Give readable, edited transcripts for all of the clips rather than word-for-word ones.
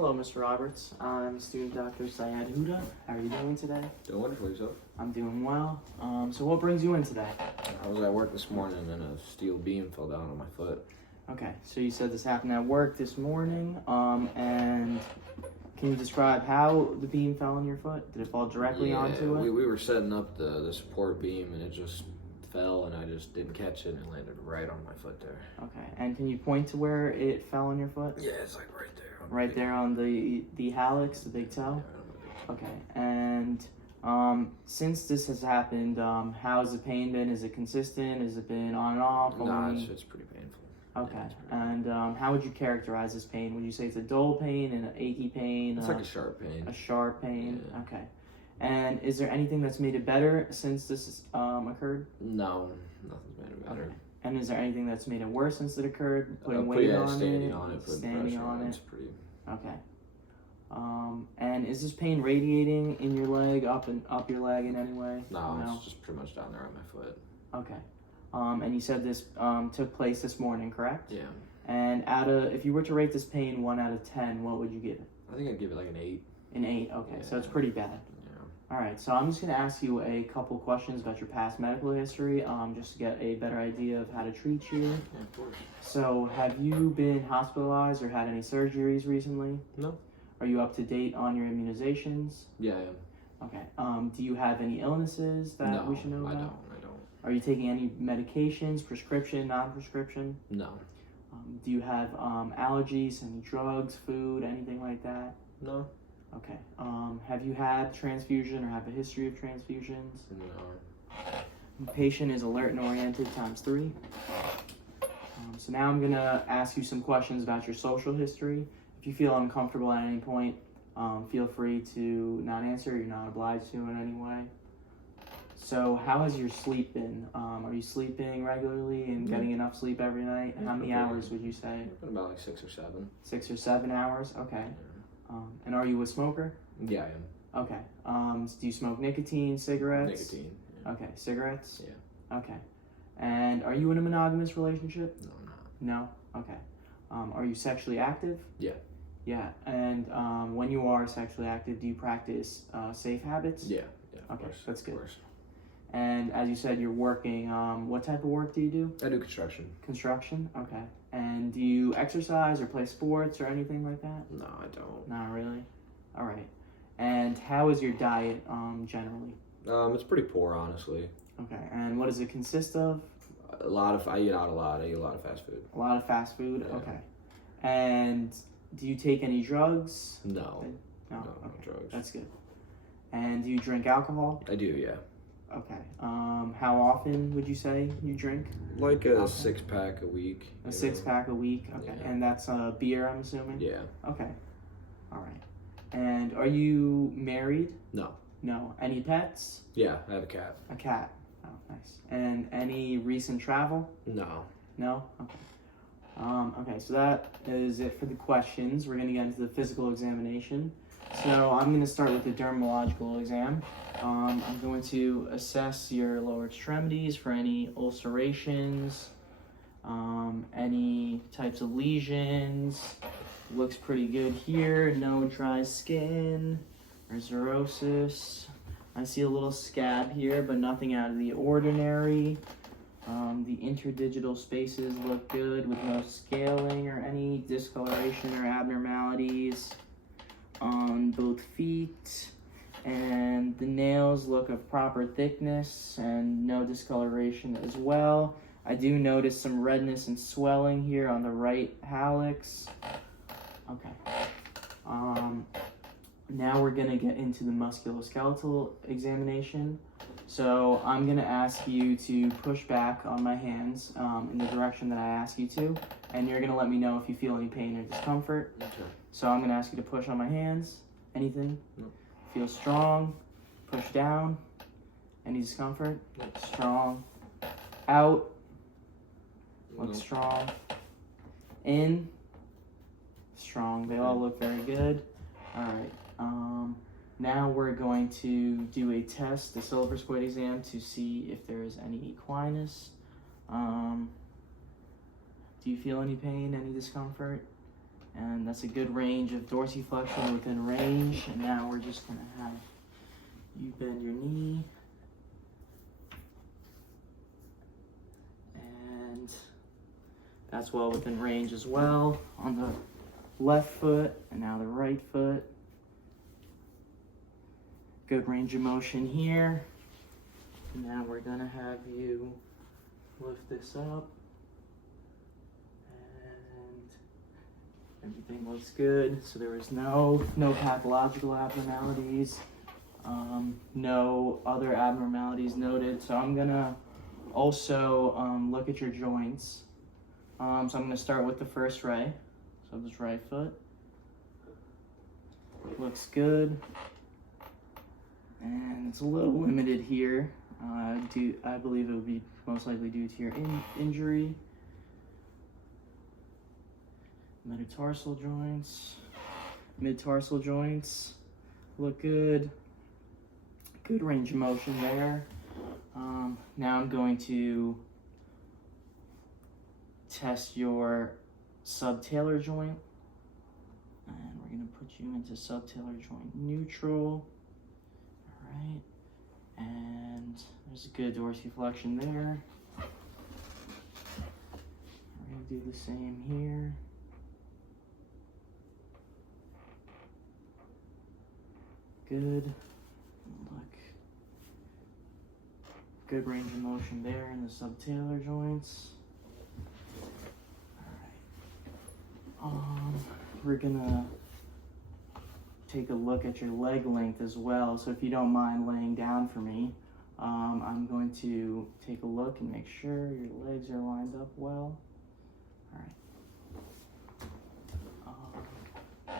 Hello, Mr. Roberts. I'm student Dr. Syed Huda. How are you doing today? Doing wonderful, yourself? I'm doing well. So what brings you in today? I was at work this morning and a steel beam fell down on my foot. Okay, so you said this happened at work this morning, and can you describe how the beam fell on your foot? Did it fall directly onto it? We were setting up the support beam and it just fell and I just didn't catch it and it landed right on my foot there. Okay, and can you point to where it fell on your foot? Yeah, it's like right there. Right there on the hallux, the big toe? Yeah, Okay, and since this has happened, how has the pain been? Is it consistent? Has it been on and off? nah, it's pretty painful. Okay, Yeah, and how would you characterize this pain? Would you say it's a dull pain, an achy pain? it's like a sharp pain. A sharp pain? Yeah. Okay. And is there anything that's made it better since this occurred? No, nothing's made it better. Okay. And is there anything that's made it worse since it occurred? Putting weight yeah, on standing it? on it, putting Standing pressure on it? It's pretty. Okay. And is this pain radiating in your leg, up your leg in any way? No, it's just pretty much down there on my foot. Okay. And you said this took place this morning, correct? Yeah. And if you were to rate this pain 1 out of 10, what would you give it? I think I'd give it like an 8. An 8. Okay, Yeah. so it's pretty bad. Yeah. All right, so I'm just going to ask you a couple questions about your past medical history, just to get a better idea of how to treat you. Yeah, of course. So, have you been hospitalized or had any surgeries recently? No. Are you up to date on your immunizations? Yeah, I am. Okay. Do you have any illnesses that we should know about? I don't. Are you taking any medications, prescription, non-prescription? No. Do you have allergies, any drugs, food, anything like that? No. Okay. Have you had transfusion or have a history of transfusions? No. The patient is alert and oriented ×3. So now I'm going to ask you some questions about your social history. If you feel uncomfortable at any point, feel free to not answer. You're not obliged to in any way. So how has your sleep been? Are you sleeping regularly and getting enough sleep every night? How many hours would you say? About like 6 or 7. 6 or 7 hours? Okay. And are you a smoker? Yeah, I am. Okay. Do you smoke nicotine, cigarettes? Nicotine. Yeah. Okay. Cigarettes? Yeah. Okay. And are you in a monogamous relationship? No, I'm not. No? Okay. Are you sexually active? Yeah. Yeah. And when you are sexually active, do you practice safe habits? Yeah. Of Okay, course. that's good. Of course. And as you said, you're working. What type of work do you do? I do construction. Construction? Okay. And do you exercise or play sports or anything like that? No, I don't. Not really? All right. And how is your diet generally? It's pretty poor, honestly. Okay. And what does it consist of? I eat out a lot. I eat a lot of fast food. A lot of fast food? Yeah. Okay. And do you take any drugs? No. No? No Okay. drugs. That's good. And do you drink alcohol? I do, yeah. Okay. How often would you say you drink? Like a Okay. 6-pack a week. A 6-pack a week? Okay. Yeah. And that's beer, I'm assuming? Yeah. Okay. All right. And are you married? No. No. Any pets? Yeah, I have a cat. A cat. Oh, nice. And any recent travel? No. No? Okay. Okay, so that is it for the questions. We're going to get into the physical examination. So I'm going to start with the dermatological exam. I'm going to assess your lower extremities for any ulcerations, any types of lesions. Looks pretty good here. No dry skin or xerosis. I see a little scab here, but nothing out of the ordinary. The interdigital spaces look good with no scaling or any discoloration or abnormalities on both feet. And the nails look of proper thickness and no discoloration as well. I do notice some redness and swelling here on the right hallux. Okay. Now we're going to get into the musculoskeletal examination. So I'm going to ask you to push back on my hands in the direction that I ask you to, and you're going to let me know if you feel any pain or discomfort. Okay. So I'm going to ask you to push on my hands. Anything? No. Feel strong. Push down. Any discomfort? No. Strong. Out. Look No. strong. In. Strong. They all look very good. All right. Now we're going to do a test, the silver squid exam, to see if there is any equinus. Do you feel any pain, any discomfort? And that's a good range of dorsiflexion within range. And now we're just gonna have you bend your knee. And that's well within range as well on the left foot, and now the right foot. Good range of motion here. Now we're gonna have you lift this up. And everything looks good. So there was no pathological abnormalities, no other abnormalities noted. So I'm gonna also look at your joints. So I'm gonna start with the first ray. So this right foot looks good, and it's a little limited here. I believe it would be most likely due to your injury. Metatarsal joints, mid-tarsal joints look good. Good range of motion there. Now I'm going to test your subtalar joint, and we're going to put you into subtalar joint neutral. All right, and there's a good dorsiflexion there. We're going to do the same here. Good. Look. Good range of motion there in the subtalar joints. We're gonna take a look at your leg length as well. So if you don't mind laying down for me, I'm going to take a look and make sure your legs are lined up well. All right.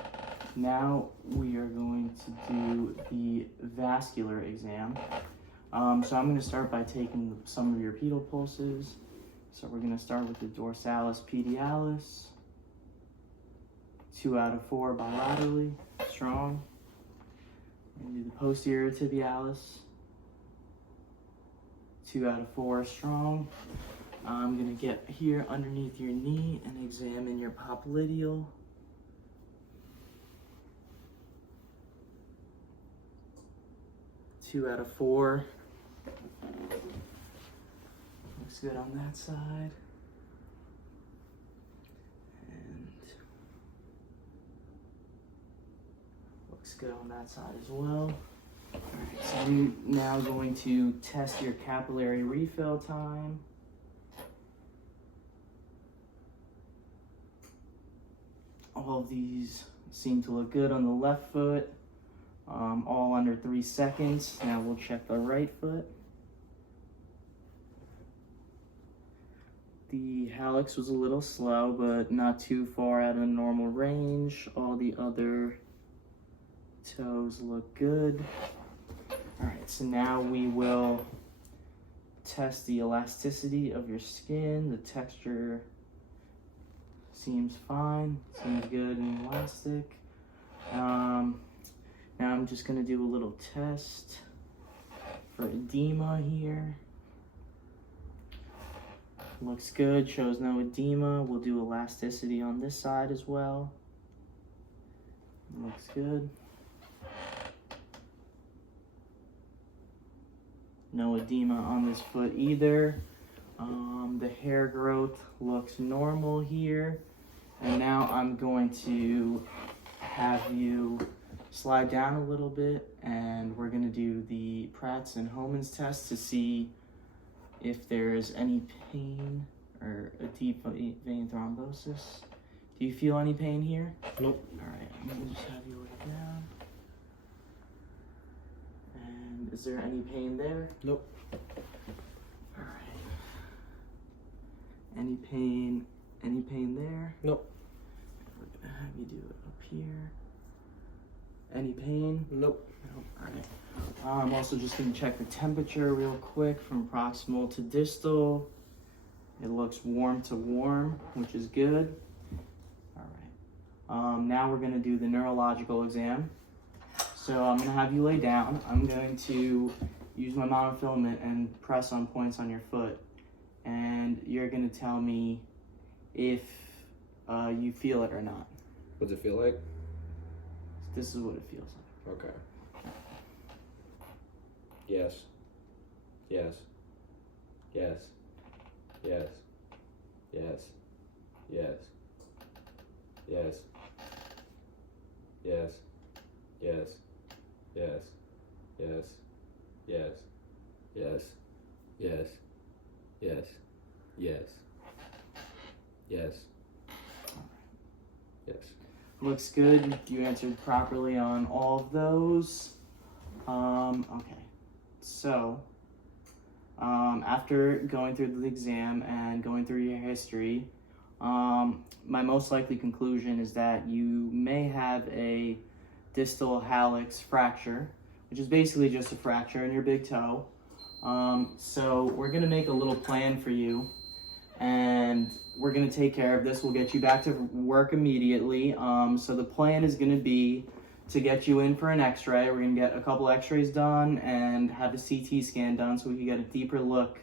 Now we are going to do the vascular exam. So I'm going to start by taking some of your pedal pulses. So we're going to start with the dorsalis pedialis. 2 out of 4 bilaterally, strong. And do the posterior tibialis. 2 out of 4, strong. I'm gonna get here underneath your knee and examine your popliteal. 2 out of 4. Looks good on that side. Looks good on that side as well. Alright, so I'm now going to test your capillary refill time. All of these seem to look good on the left foot, all under 3 seconds. Now we'll check the right foot. The hallux was a little slow, but not too far out of normal range. All the other toes look good. All right, so now we will test the elasticity of your skin. The texture seems fine, seems good and elastic. Now I'm just gonna do a little test for edema here. Looks good, shows no edema. We'll do elasticity on this side as well. Looks good. No edema on this foot either. The hair growth looks normal here. And now I'm going to have you slide down a little bit, and we're gonna do the Pratt's and Homan's test to see if there's any pain or a deep vein thrombosis. Do you feel any pain here? Nope. All right, I'm gonna just have you lay down. And is there any pain there? Nope. All right. Any pain there? Nope. We're gonna have you do it up here. Any pain? Nope. Nope. All right. I'm also just gonna check the temperature real quick from proximal to distal. It looks warm to warm, which is good. All right. Now we're gonna do the neurological exam. So I'm gonna have you lay down. I'm going to use my monofilament and press on points on your foot. And you're gonna tell me if you feel it or not. What's it feel like? This is what it feels like. Okay. Yes. Yes. Yes. Yes. Yes. Yes. Yes. Yes. Yes. Yes. Yes. Yes. Yes. Yes. Yes. Yes. Yes. Yes. Looks good. You answered properly on all of those. Okay. So, after going through the exam and going through your history, my most likely conclusion is that you may have a distal hallux fracture, which is basically just a fracture in your big toe. So we're gonna make a little plan for you, and we're gonna take care of this. We'll get you back to work immediately. So the plan is gonna be to get you in for an x-ray. We're gonna get a couple x-rays done and have a CT scan done so we can get a deeper look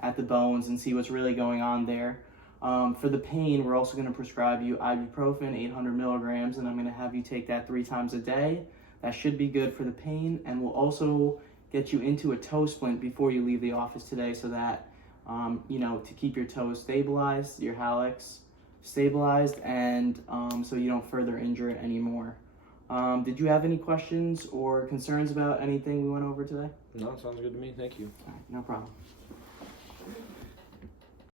at the bones and see what's really going on there. For the pain, we're also gonna prescribe you ibuprofen, 800 milligrams, and I'm gonna have you take that 3 times a day. That should be good for the pain, and we'll also get you into a toe splint before you leave the office today so that, to keep your toes stabilized, your hallux stabilized, and so you don't further injure it anymore. Did you have any questions or concerns about anything we went over today? No, it sounds good to me. Thank you. All right, no problem.